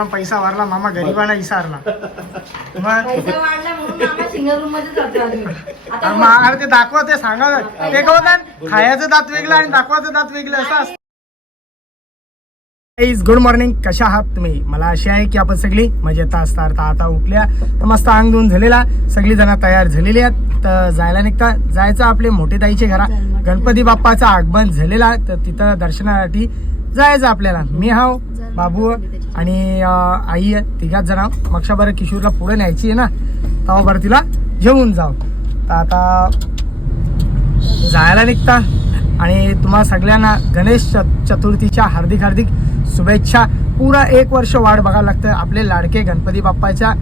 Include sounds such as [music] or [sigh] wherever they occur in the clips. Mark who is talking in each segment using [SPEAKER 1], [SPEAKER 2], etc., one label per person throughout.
[SPEAKER 1] समाजाला पैसा भरला मामा मग?
[SPEAKER 2] पैसा वाढला म्हणून आम्हाला सिंगल रूम मध्येच राहतो आम्ही. आता
[SPEAKER 1] अरे मग ते दाखवा ते सांगा ते कहतात खायचं दात वेगळं आणि दाखवायचं दात वेगळं असं असतं. गुड मॉर्निंग कशा आहात तुम्ही? मला अशी आहे की आपण सगळी मजेत असता आता आता उठल्या. तर मस्त अंग धुवून झालेला. सगळी जण तयार झालेली आहेत. तर जायला निघता. जायचं आपले मोठे ताईचे घरा. गणपती बाप्पाचं आगमन झालेला तर तिथं दर्शनासाठी जायचं आपल्याला. मी हाव बाबू आणि आई आहे तिघाच जण आहो. मक्षा बरं किशोरला पुढे न्यायची आहे ना? तेव्हा बरं तिला घेऊन जाऊ. तर आता जायला निघता. आणि तुम्हा सगळ्यांना गणेश च- चतुर्थीच्या हार्दिक हार्दिक शुभेच्छा. पुरा एक वर्ष वाट बघायला लागतं आपले लाडके गणपती बाप्पाच्या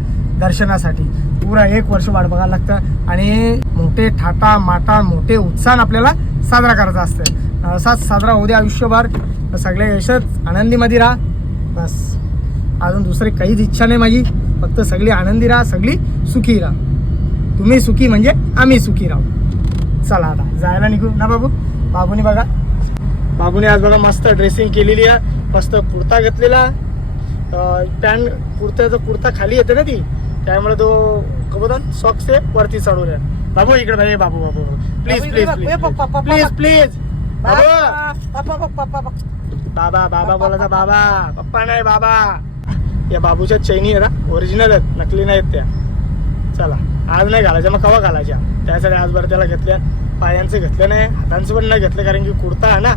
[SPEAKER 1] दर्शनासाठी. पुरा एक वर्ष वाट बघायला लागतं. आणि मोठे ठाटा माटा मोठे उत्साह आपल्याला साजरा करायचा असतं असाच साजरा होऊ दे आयुष्यभर. सगळे यशच आनंदीमध्ये राहा. बस. अजून दुसरी काहीच इच्छा नाही माझी. फक्त सगळी आनंदी राहा सगळी सुखी राहा. तुम्ही सुखी म्हणजे आम्ही सुखी राहू. चला आता जायला निघू. ना बाबू? बाबूने बघा. बाबूने आज बघा मस्त ड्रेसिंग केलेली आहे. मस्त कुर्ता घेतलेला. पॅन्ट कुर्त्याचा कुर्ता खाली येते ना ती. त्यामुळे तो कबोदन सॉक्स ते वरती चढवल्या. बाबू इकडे भाई बाबू बाबू please please please please please बाबू! बाबा बाबा बोलायचा बाबा. पप्पा नाही बाबा. या बाबूच्या चैनी आहे ना ओरिजिनल आहेत नकली नाहीत त्या. चला आज नाही घालायच्या मग कवा घालायच्या? त्यासाठी आज बरं त्याला घेतल्या पायांचे घेतलं नाही हातांचं पण नाही घेतलं कारण की कुर्ता आहे ना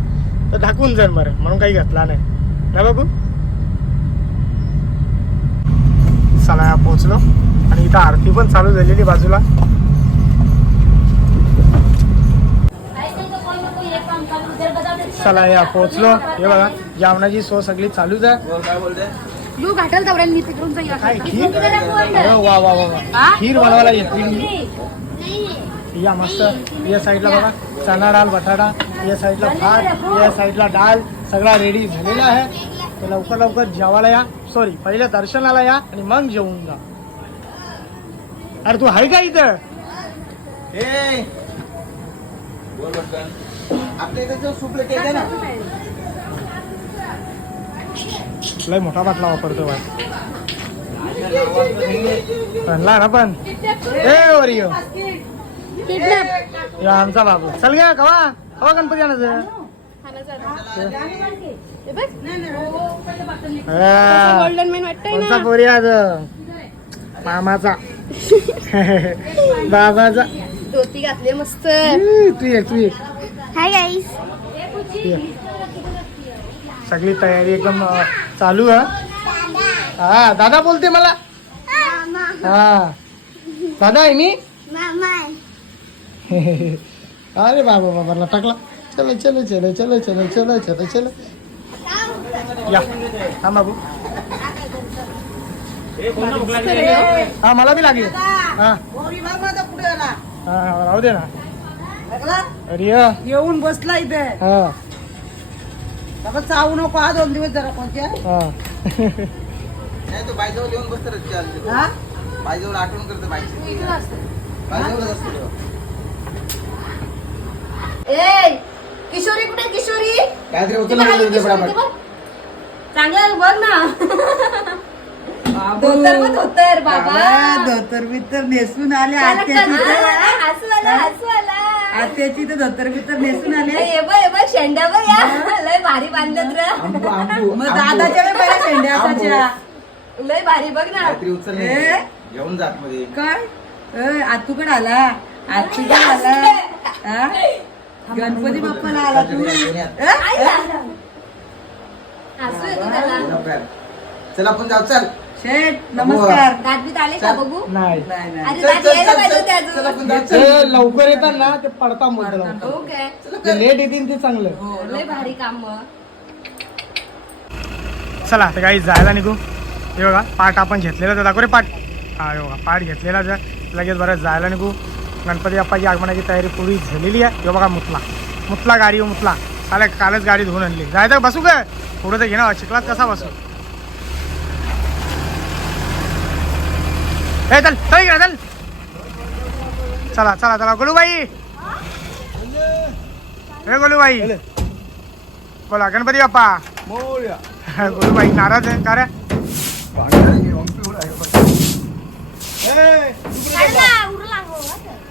[SPEAKER 1] तर ढाकून जाण बरं म्हणून काही घेतला नाही. ना बाबू? चला या पोचलो आणि इथं आरती पण चालू झालेली बाजूला. चला या पोचलो हे बघा जेवणाची सो सगळी चालूच आहे
[SPEAKER 2] यू घाटल मी तिकडून जाईल
[SPEAKER 1] वा वा वा वा. खीर बनवायला येते मी. या मस्त. या साईडला बघा. चना डाळ बटाटा. या साईडला भात. या साईडला डाळ. सगळा रेडी झालेला आहे. तर लवकर लवकर जेवायला या. सॉरी पहिले दर्शनाला या आणि मग जेवून जा. अरे तू आहे का इथं?
[SPEAKER 3] आपल्या इथे जो सुपले केक आहे ना
[SPEAKER 1] लय मोठा बाटला वापरतो बा आणला ना पण. ए ओरियो या आमचा बाबू. चल गे कवा? कवा गणपती आणायचं? हा.
[SPEAKER 2] गोल्डन मॅन
[SPEAKER 1] पोरी आज? मामाचा. [laughs] बाबाचा.
[SPEAKER 2] धोती घातले मस्त.
[SPEAKER 1] तू ये तू ये.
[SPEAKER 2] हाय गाईस
[SPEAKER 1] ये. सगळी तयारी एकदम चालू आहे. हा दादा बोलते मला. हा. दादा आहे मी? [laughs] अरे बाबा बाबा लटकला चलो चलो चलो चलो चलो चलो चलो चलो. या. हा बाबू. हा मला बी लागेल. हा. राहू दे ना. अरे या.
[SPEAKER 4] येऊन बसला इथे.
[SPEAKER 1] हा.
[SPEAKER 4] बाबा चावू नको हा दोन दिवस जरा कोणत्या
[SPEAKER 1] हा.
[SPEAKER 3] नाही तो बायजवळ येऊन बसतं चालते
[SPEAKER 4] हा?
[SPEAKER 3] बायजवळ आठवण करतो बायची बायजवळच असतो. तो.
[SPEAKER 2] ए किशोरी कुठे किशोरी?
[SPEAKER 3] काहीतरी उचलून.
[SPEAKER 2] चांगलं बघ ना. धोतर धोतर बाबा.
[SPEAKER 4] धोतर बितर नेसून आले
[SPEAKER 2] हसू आला हसू आला.
[SPEAKER 4] आत्याची तर धोतर बितर नेसून आले.
[SPEAKER 2] हे बघ हे बघ या. लय भारी बांधल्यात रे.
[SPEAKER 3] आंबू आंबू
[SPEAKER 4] मग
[SPEAKER 3] आंबू.
[SPEAKER 4] दादाच्या वेळी पहिल्या शेंड्या असायच्या.
[SPEAKER 2] लय भारी बघ ना.
[SPEAKER 3] काहीतरी उचल
[SPEAKER 4] ए?
[SPEAKER 3] घेऊन जात मध्ये.
[SPEAKER 4] काय? ए, आतूकडे आला. आतूकडे आला. हा? गणपती बाप्पाला आला तू ए?
[SPEAKER 2] आई आला. हसू येते त्याला
[SPEAKER 3] चल आपण जाऊ. चल.
[SPEAKER 4] शेठ नमस्कार.
[SPEAKER 2] दात बीत आले का बघू?
[SPEAKER 1] नाही.
[SPEAKER 4] नाही नाही.
[SPEAKER 2] अरे
[SPEAKER 3] चल,
[SPEAKER 2] दात
[SPEAKER 3] चल,
[SPEAKER 2] यायला
[SPEAKER 3] चल,
[SPEAKER 2] पाहिजे
[SPEAKER 3] चल,
[SPEAKER 2] होते
[SPEAKER 3] चल, आपण
[SPEAKER 2] अजून.
[SPEAKER 3] जाऊ, चल.
[SPEAKER 1] ते लवकर येतात ना ते पडता मोठं लवकर
[SPEAKER 2] हो काय
[SPEAKER 1] जे लेट येतील ते चांगलं.
[SPEAKER 4] हो,
[SPEAKER 2] लय भारी काम मग.
[SPEAKER 1] चला तर काही जायला निघू. हे बघा पाठ आपण घेतलेला तर दाखव रे पाठ. हा हे बघा पाठ घेतलेला जर लगेच बरं जायला निघू. गणपती बाप्पाची आगमनाची तयारी पूरी झालेली आहे. हे बघा मुतला. मुतला गाडी हो मुतला. चालेल कालच गाडी धुवून आणली. जायचं का? बसू काय पुढं तर घे ना चिखलात कसा बसू? ए चल चल इकडे चल चला चला चला गोलूबाई हे गोलूबाई बोला गणपती बाप्पा गोलूबाई नाराज आहे का रे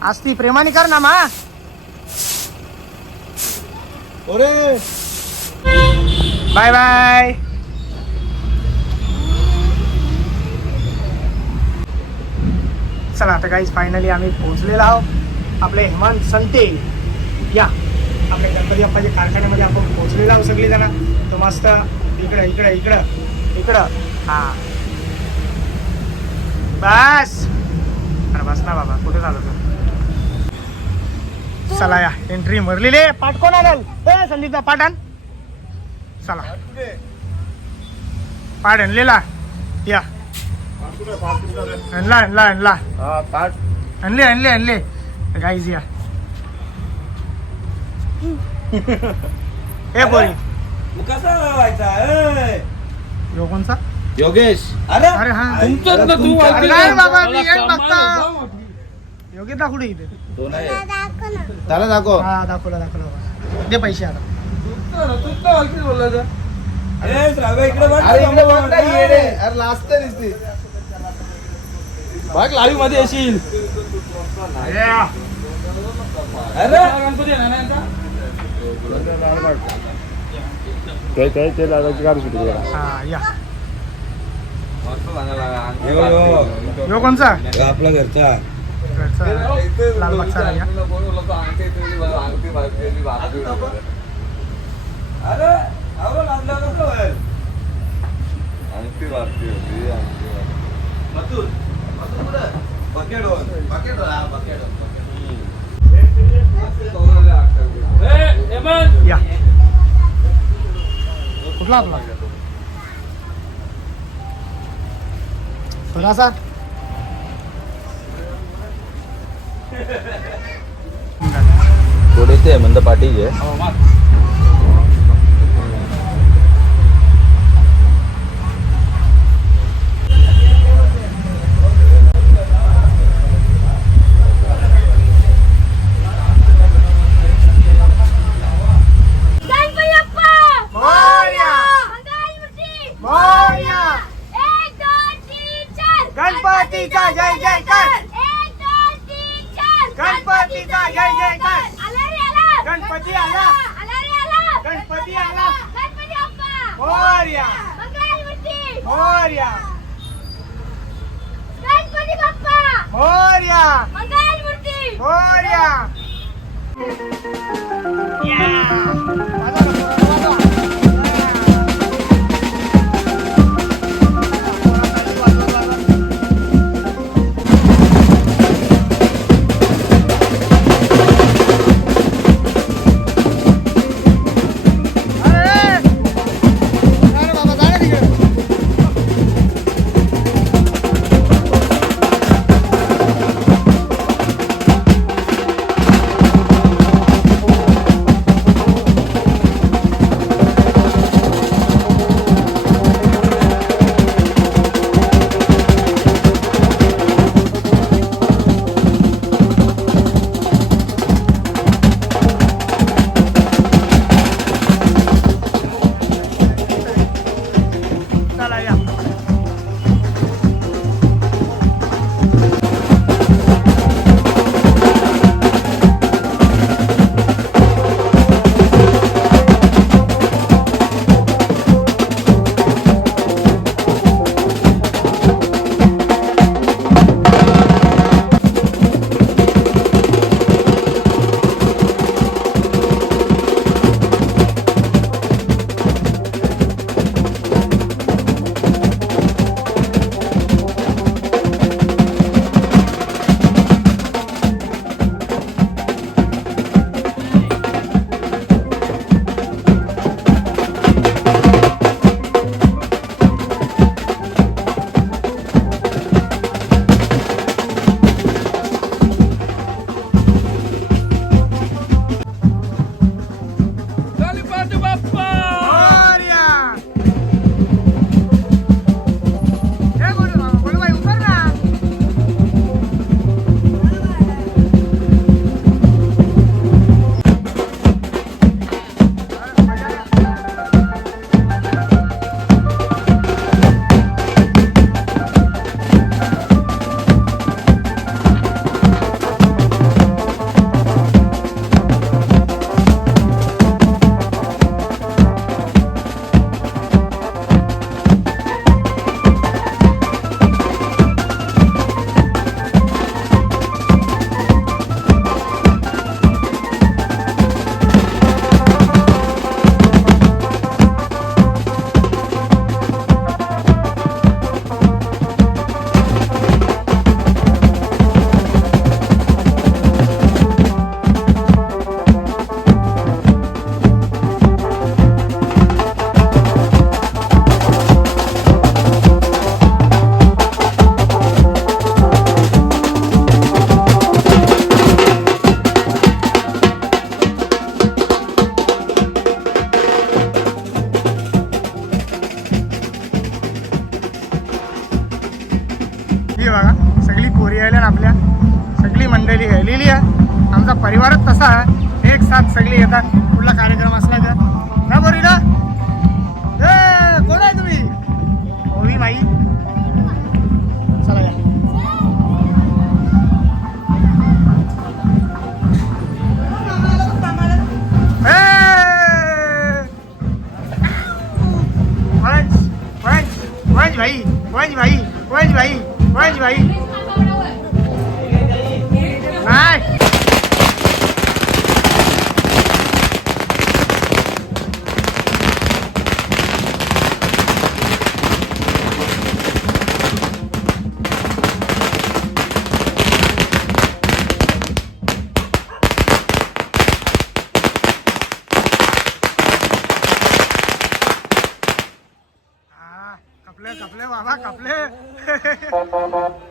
[SPEAKER 1] आस्ती प्रेमाने कर ना मा बाय बाय चला आता काहीच फायनली आम्ही पोहोचलेलो आहोत. आपले हेमंत संते या. आपल्या गणपती बाप्पाच्या कारखान्यामध्ये आपण पोहोचलेलो आहोत सगळे जण तो मस्त इकडं इकडं इकडं इकडं. हा. बस. अरे बस ना बाबा कुठे झालं तू चला या एंट्री मरलेली आहे. पाठ कोण आणल? ए संदीपदा पाठ आण. चला. पाठ आणलेला. या. आणला आणला आणला. आणले आणले आणले. गाईज या. [laughs] ए बोरी
[SPEAKER 3] कसा व्हायचा ए?
[SPEAKER 1] यो कोणचा
[SPEAKER 3] योगेश.
[SPEAKER 1] अरे हा. अरे नाही बाबा मी एक बघता. योग्यता कुठे इथे.
[SPEAKER 3] तो नाही. त्याला दाखव.
[SPEAKER 1] हा दाखवला दाखवला. दे पैसे आता.
[SPEAKER 3] बघ.
[SPEAKER 5] अरे इकडे बघ ना, येडे. अरे लाजतं दिसते
[SPEAKER 3] बघ लाईव्हमध्ये येशील.
[SPEAKER 1] या.
[SPEAKER 3] अरे
[SPEAKER 1] हा या.
[SPEAKER 3] यो, यो.
[SPEAKER 1] यो कोणचा?
[SPEAKER 3] आपला घरचा. अरे हा.
[SPEAKER 1] या कुठला आपला थोडासा
[SPEAKER 3] थोडे ते म्हणतं पाटील
[SPEAKER 2] गणपती
[SPEAKER 1] चांगली येतात कुठला कार्यक्रम असला कपले कपले बाबा कपले. [laughs]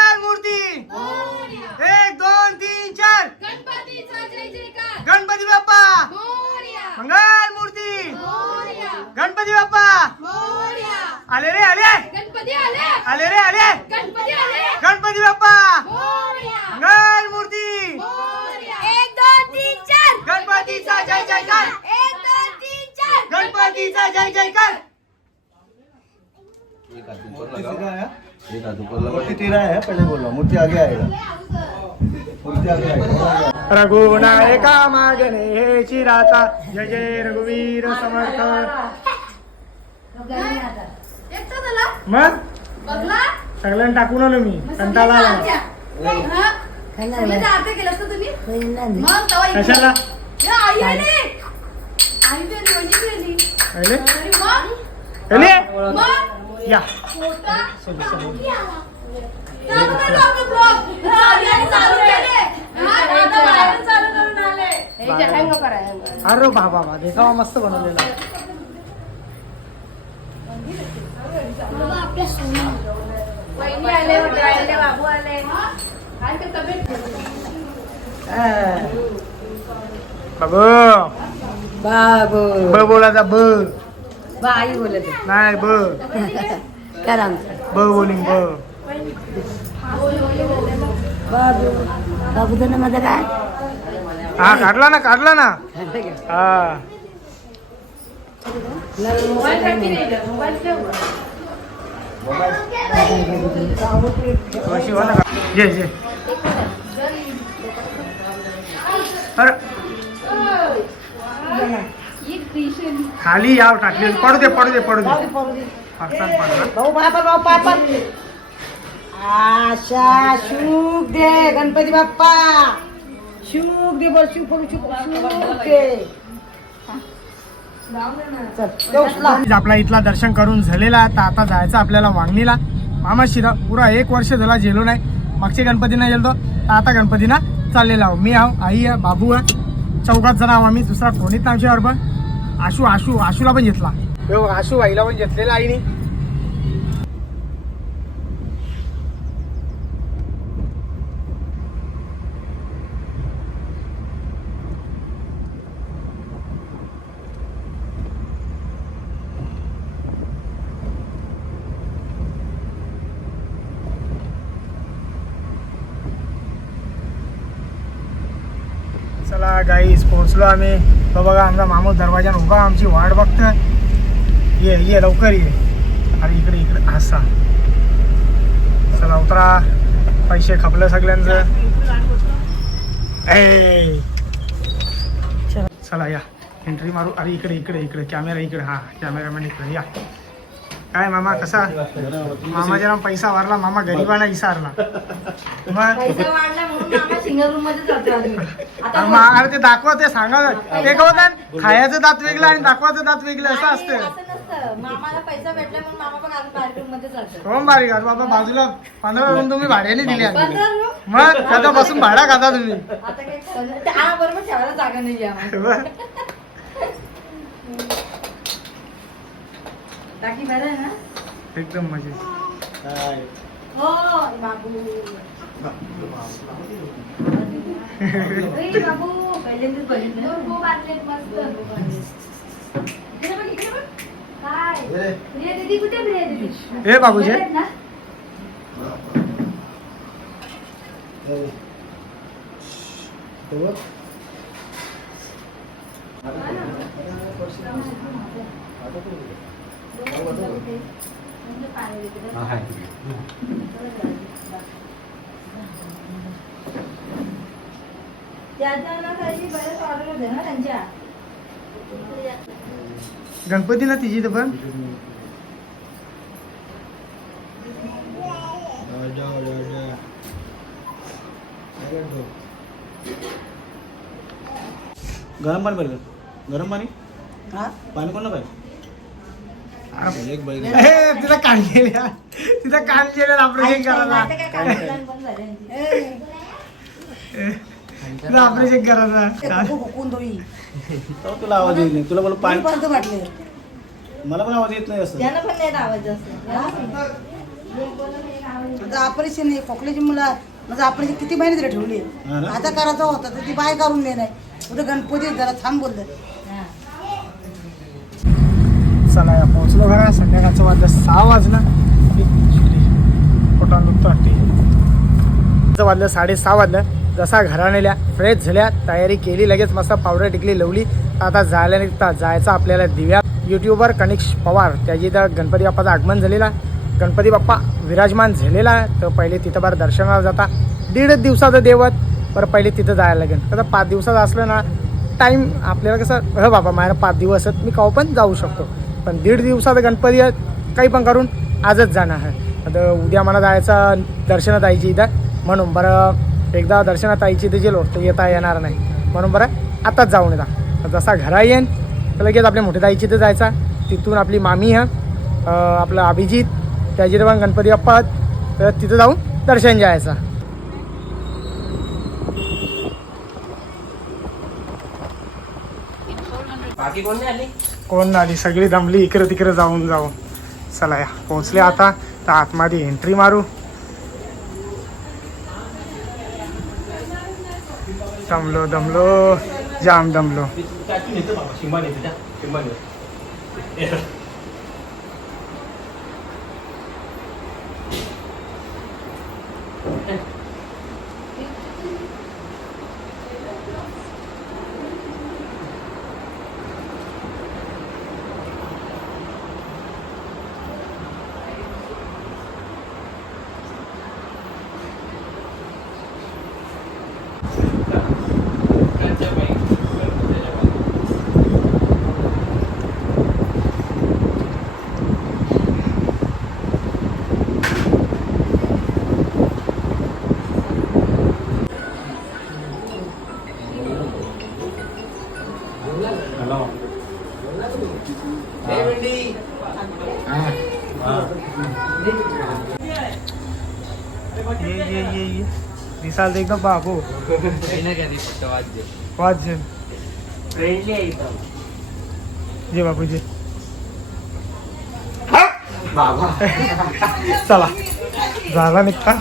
[SPEAKER 1] मूर्ती. एक दोन तीन चार. गणपती बाप्पा. मंगल मूर्ती. गणपती बाप्पा. आले रे आले.
[SPEAKER 2] गणपती आले.
[SPEAKER 1] आले रे आले.
[SPEAKER 2] गणपती आले.
[SPEAKER 1] गणपती बाप्पा.
[SPEAKER 2] मोरया.
[SPEAKER 1] मंगल मूर्ती.
[SPEAKER 2] एक दोन तीन चार.
[SPEAKER 1] गणपतीचा जय जयकार.
[SPEAKER 2] एक दोन तीन चार.
[SPEAKER 1] गणपतीचा जय जयकार.
[SPEAKER 5] मूर्ति है आगे आएगा
[SPEAKER 1] रघुनायका मागणे हे चिराचा जय जय रघुवीर समर्थ मग
[SPEAKER 2] बघला
[SPEAKER 1] सगळ्यांना टाकून आलो मी कंटाळा.
[SPEAKER 2] हा?
[SPEAKER 1] कशाला
[SPEAKER 2] आई
[SPEAKER 1] या. अरे बाबा बा देखावा मस्त बनवलेला.
[SPEAKER 2] बाबू.
[SPEAKER 1] बाबू.
[SPEAKER 4] बाबू
[SPEAKER 1] ब बोलायचा ब
[SPEAKER 4] बा आई बोलत.
[SPEAKER 1] नाही ब
[SPEAKER 4] करा
[SPEAKER 1] ब बोलिंग ब
[SPEAKER 4] बाबू माझं काय?
[SPEAKER 1] हा काढला ना काढला ना. हा. अरे. खाली याव टाकले. पडू दे पडू दे पडू दे. फरसाण पडला
[SPEAKER 4] भाऊ बापा भाऊ पापा आशा शुभ दे गणपती बाप्पा. शुभ दे बोल शुभ शुभ शुभ दे.
[SPEAKER 1] आपला इथला दर्शन करून झालेला तर आता जायचं आपल्याला वांगणीला. मामा शिरा पुरा एक वर्ष झाला गेलो नाही. मागच्या गणपतीना गेलो तर आता गणपतीना चाललेला आहो. मी आहो आई आहे बाबू आहे. चौघात जण आहो आम्ही. दुसरा कोणीच नाही आमच्या बरोबर आशू आशू आशूला पण घेतला. हो आशू आईला पण घेतलेला आईने चला गाईस पोहोचलो आम्ही. तो बघा आमचा मामूस दरवाजा उभा आमची वाट बघतोय. ये ये लवकर ये. अरे इकडे इकडे असा चला उतरा. पैसे खपलं सगळ्यांचं. ए! चला या. एंट्री मारू. अरे इकडे इकडे इकडे. कॅमेरा इकडे. हा कॅमेरामॅन इकडे या. काय मामा कसा? मामाच्या नाव पैसा वारला मामा गरीबाना इसारला अरे ते दाखवा ते सांगा. ते कहतात खायचं दात वेगळं आणि दाखवायचं दात वेगळं असं असतं. आहे बाबा बाजूला पंधरा रूम तुम्ही भाड्याने दिले? मग? त्याचा बसून भाडा खाता तुम्ही.
[SPEAKER 4] जागा नाही. [laughs] बाकी बरं आहे ना?
[SPEAKER 1] एकदम मजेत.
[SPEAKER 4] हो बाबू. ए, बाबू. पहिल्यांदाच बघितलं. इकडे बघ, इकडे बघ. काय? प्रिया दीदी कुठे प्रिया दीदी?
[SPEAKER 1] हे बाबूजी.
[SPEAKER 4] बरे आहेत ना? त्याच्या ना. ना
[SPEAKER 1] गणपती ना तिची तर पण?
[SPEAKER 5] गरम पाणी पाहिजे गरम पाणी?
[SPEAKER 4] हा?
[SPEAKER 5] पाणी कोण पाहिजे? एक बैल
[SPEAKER 1] ए, तिला काढलेल्या तिला काढलेल्या ऑपरेशन करायला. तिला ऑपरेशन करायला.
[SPEAKER 4] हुकून दोई.
[SPEAKER 5] तो तुला आवाज येत नाही. तुला बोल
[SPEAKER 4] मी
[SPEAKER 5] पाणी. मला पण आवाज येत नाही असं.
[SPEAKER 4] त्यानं पण नाही आवाज जास्त. आता ऑपरेशन आहे. खोकल्याची मुलं म्हणजे ऑपरेशन किती महिने तरी ठेवली? आता करायचं होतं तर ती बाय करून दे नाही उद्या गणपती जरा थांब बोलत
[SPEAKER 1] चला या पोहोचलो घरा संध्याकाळचं वाजलं सहा वाजला. पोटा दुखतो वाटते वाजलं साडेसहा वाजलं. जसा घरा नेल्या फ्रेश झाल्या तयारी केली लगेच मस्त पावडर टिकली लवली. आता जायला निघता. जायचं आपल्याला दिव्या. युट्यूबर कनिक्ष पवार. त्याची तर गणपती बाप्पाचं आगमन झालेला गणपती बाप्पा विराजमान झालेला तर पहिले तिथं बरं दर्शनाला जाता. दीड दिवसाचं देवत. बरं पहिले तिथं जायला लागेल. कसं पाच दिवसाचं असलं ना टाईम आपल्याला कसं ह बाबा माझ्या पाच दिवस आहेत. मी काव पण जाऊ शकतो? पण दीड दिवसात गणपती आहे काही पण करून आजच जाणार आहे. आता उद्या मला जायचं दर्शनात जायची इथं. म्हणून बरं एकदा दर्शनात यायची इथं गेलो तर येता येणार नाही. म्हणून बरं आताच जाऊन येता जसा घरा येईन तर लगेच आपल्या मोठ्या ताईची इथे जायचा. तिथून आपली मामी हा आपलं अभिजित त्याची पण गणपती बाप्पा तर तिथं जाऊन दर्शन जायचं
[SPEAKER 3] बाकी कोण नाही आली?
[SPEAKER 1] कोण आली? सगळी दमली इकडं तिकडे जाऊन जाऊन. चला या पोहोचले आता. तर आतमध्ये एंट्री मारू. दमलो दमलो. जाम दमलो. ये ये ये ये दिसाल एकदम बाबू वाज जे बापूजी चला झाला निघता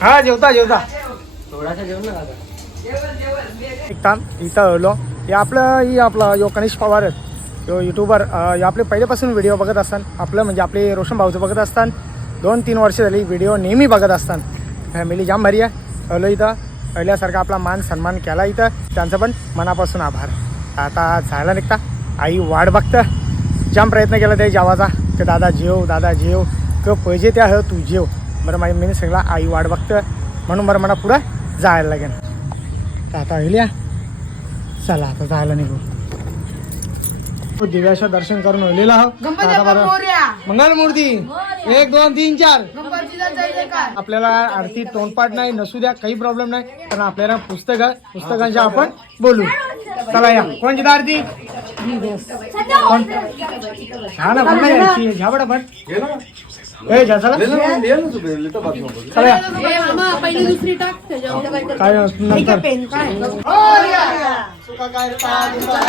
[SPEAKER 1] हा जेवता जेवता निघता इथं आलो हे आपलं ही आपलं यो गणेश पवार आहेत. यो युट्यूबर हे आपले पहिल्यापासून व्हिडिओ बघत असतात. आपलं म्हणजे आपले रोशन भाऊचं बघत असतात. दोन तीन वर्ष झाली व्हिडिओ नेहमी बघत असतात. फॅमिली जाम भारी आहे. आलो इथं. पहिल्यासारखा आपला मान सन्मान केला इथं. त्यांचं पण मनापासून आभार. आता जायला निघता. आई वाट बघतं. जाम प्रयत्न केला त्या जेवाचा. की दादा जेव दादा जेव. क पाहिजे त्या ह तू जेव. बरं माझ्या मी सगळा आई वाट बघतं. म्हणून बरं मला पुढं जायला लागेल. आता होईल या चला आता जायला निघू. हो, दिव्याचं दर्शन करून होलेलं बरं. मंगलमूर्ती. एक दोन तीन चार. आपल्याला आरती तोंडपाठ नाही नसू द्या काही प्रॉब्लेम नाही. पण आपल्याला पुस्तक पुस्तकांच्या आपण बोलू. चला या. कोणची आरती? हा ना घ्या पण. ए या.
[SPEAKER 2] पहिली दुसरी टाक त्याच्यावर
[SPEAKER 1] काय नंतर.
[SPEAKER 6] पिवळा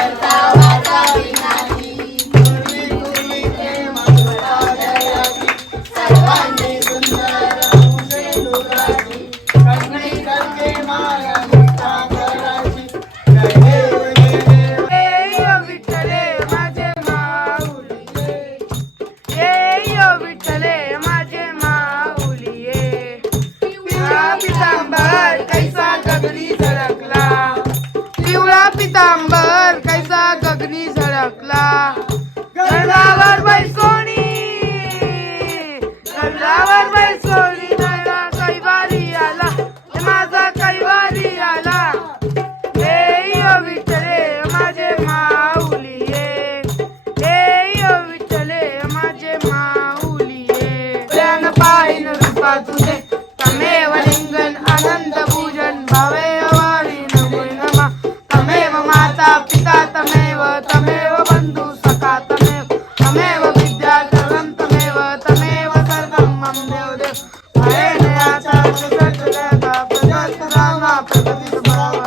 [SPEAKER 6] पाहिन तुझे तमेव लिंगन आनंद पूजन भावे वारी नमो नमा. तमेव माता पिता तमेव तमेव बंधु सखा तमेव तमेव विद्या सर्वं तमेव तमेव सर्वं मम देव देव हरे नयाचा जगत जगता प्रगत रामा प्रगतीत भावा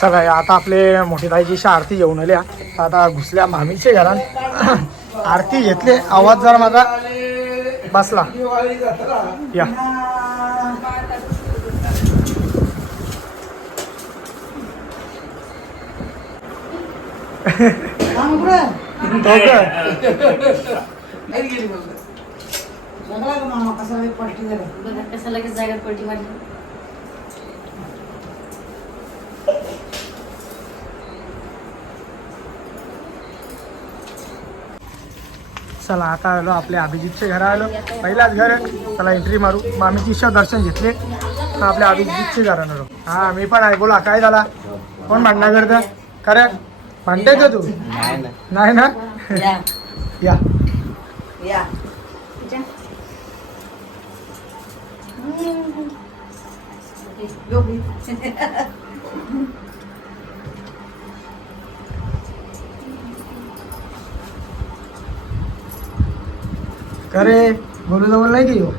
[SPEAKER 1] चला आता आपले मोठी ताईची आरती जेवण आल्या. आता घुसल्या मामीचे घरात. आरती घेतली. आवाज जरा माझा बसला. या.
[SPEAKER 4] कसं लगेच जागेत पलटी मारली?
[SPEAKER 1] चला आता आलो आपल्या अभिजितचे घर आलो पहिलाच घर. चला एंट्री मारू. मामीची इच्छा दर्शन घेतले. आपल्या अभिजितचे घर आलो हा मी पण आहे. बोला काय झाला? कोण भांडणं करतं? खरं? भांडते का तू? नाही ना.
[SPEAKER 4] या.
[SPEAKER 1] या.
[SPEAKER 4] या
[SPEAKER 1] खरे बोलू जवळ नाही की हो